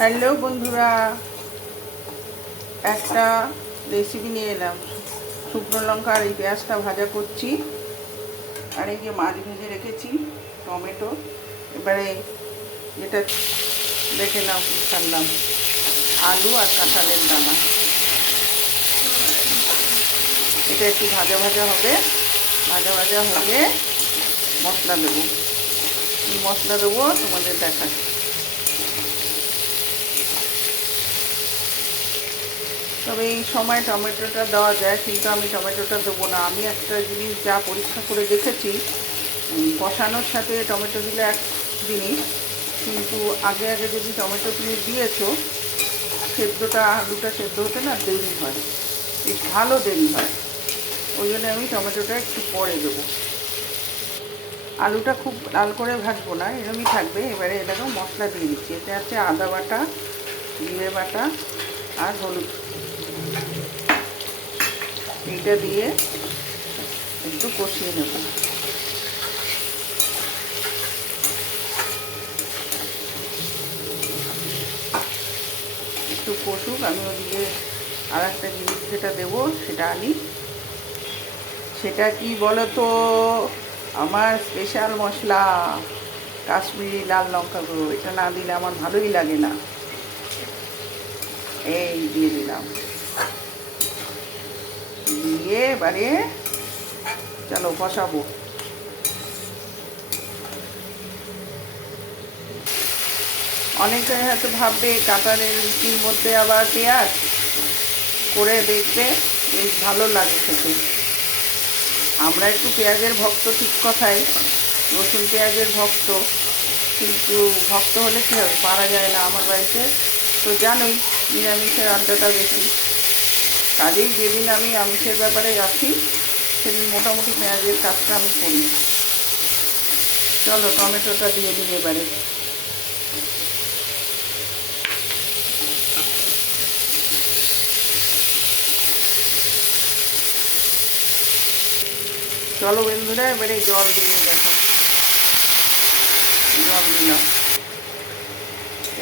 Hello বন্ধুরা, একটা recipe নিয়ে এলাম। শুকনো লঙ্কা আর এই পেঁয়াজটা ভাজা করছি, আর এই যে মাছ ভেজে রেখেছি, টমেটো। এবারে যেটা দেখে নাও কি ছাড়লাম, আলু আর কাঁঠালের দানা। এটা একটু ভাজা ভাজা হবে, ভাজা ভাজা হলে মশলা দেবো। কী মশলা দেবো তোমাদের দেখাচ্ছি। তবে এই সময় টমেটোটা দেওয়া যায়, কিন্তু আমি টমেটোটা দেবো না। আমি একটা জিনিস যা পরীক্ষা করে দেখেছি, কষানোর সাথে টমেটো দিলে এক জিনিস, কিন্তু আগে আগে যদি টমেটো তুমি দিয়েছো, আলুটা সেদ্ধ হতে না দেরি হয়, বেশ ভালো দেরি হয়। ওই জন্য আমি টমেটোটা একটু পরে দেবো। আলুটা খুব লাল করে ভাজবো না, এরকমই থাকবে। এবারে এটাকে মশলা দিয়ে দিচ্ছি। এতে আছে আদা বাটা, জিরে বাটা আর হলুদ। এইটা দিয়ে একটু কষিয়ে নেব। একটু কষুক, আমি ওদিকে আর একটা জিনিস যেটা দেবো সেটা আনি। সেটা কি বলো তো, আমার স্পেশাল মশলা, কাশ্মীরি লাল লঙ্কা গুঁড়ো। এটা না দিলে আমার ভালোই লাগে না। এই দিয়ে দিলাম, দিয়ে এবারে চলো কষাবো। অনেকে হয়তো ভাববে কাঁঠালের রুটির মধ্যে আবার পেঁয়াজ করে দেখবে, বেশ ভালো লাগে খেতে। আমরা একটু পেঁয়াজের ভক্ত, ঠিক কথাই, রসুন পেঁয়াজের ভক্ত, কিন্তু ভক্ত হলে কী হবে, পারা যায় না। আমার বাড়িতে তো জানোই নিরামিষের আড্ডাটা বেশি। কাজেই যেদিন আমি আমিষের ব্যাপারে আসি, সেদিন মোটামুটি পেঁয়াজের কাজটা আমি করি। চলো টমেটোটা দিয়ে দিই এবারে। চলো বন্ধুরা, এবারে জল দিয়ে দেখো, জল দিলাম।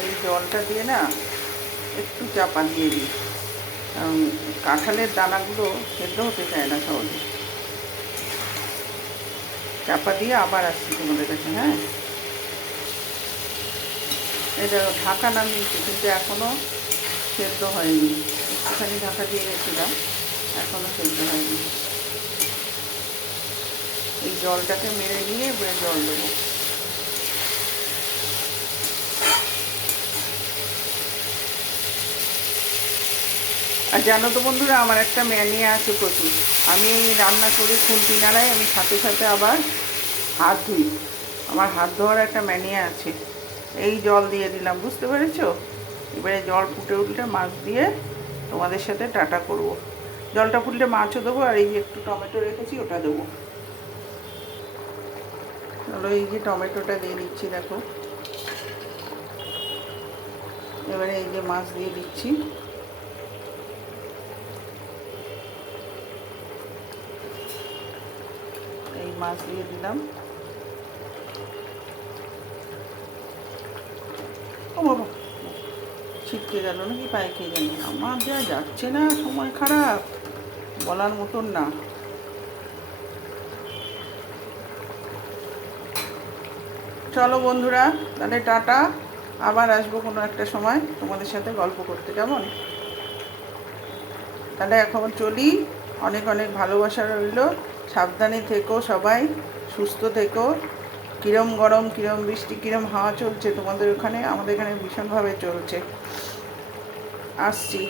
এই জলটা দিয়ে না একটু চাপা দিয়ে দিই, কারণ কাঁঠালের দানাগুলো সেদ্ধ হতে চায় না সহজে। চাপা দিয়ে আবার আসছি তোমাদের কাছে। হ্যাঁ, এটা ঢাকা নামিয়েছি, কিন্তু এখনও সেদ্ধ হয়নি। একটুখানি ঢাকা দিয়ে রেখেছিলাম, এখনও সেদ্ধ হয়নি। এই জলটাকে মেরে নিয়ে এবারে জল দেবো। আর জানো তো বন্ধুরা, আমার একটা ম্যানিয়া আছে প্রচুর। আমি রান্না করে খুন্তি নাড়াই, আমি সাথে সাথে আবার হাত ধুই। আমার হাত ধোয়ার একটা ম্যানিয়া আছে। এই জল দিয়ে দিলাম, বুঝতে পেরেছো? এবারে জল ফুটে উঠলে মাছ দিয়ে তোমাদের সাথে টাটা করব। জলটা ফুটলে মাছও দেবো, আর এই যে একটু টমেটো রেখেছি ওটা দেবো। চলো, এই যে টমেটোটা দিয়ে দিচ্ছি, দেখো। এবারে এই যে মাছ দিয়ে দিচ্ছি। এই মাছ দিয়ে দিলাম। ও বাবা, ছিটকে গেল নাকি পায়ে খেয়ে গেল। আমার যা যাচ্ছে না, সময় খারাপ, বলার মতন না। চলো বন্ধুরা, তাহলে টাটা। আবার আসবো কোনো একটা সময় তোমাদের সাথে গল্প করতে, কেমন? তাহলে এখন চলি। অনেক অনেক ভালোবাসা রইল। সাবধানে থেকো সবাই, সুস্থ থেকো। কিরম গরম, কিরম বৃষ্টি, কিরম হাওয়া চলছে তোমাদের ওখানে? আমাদের এখানে ভীষণভাবে চলছে। আসছি।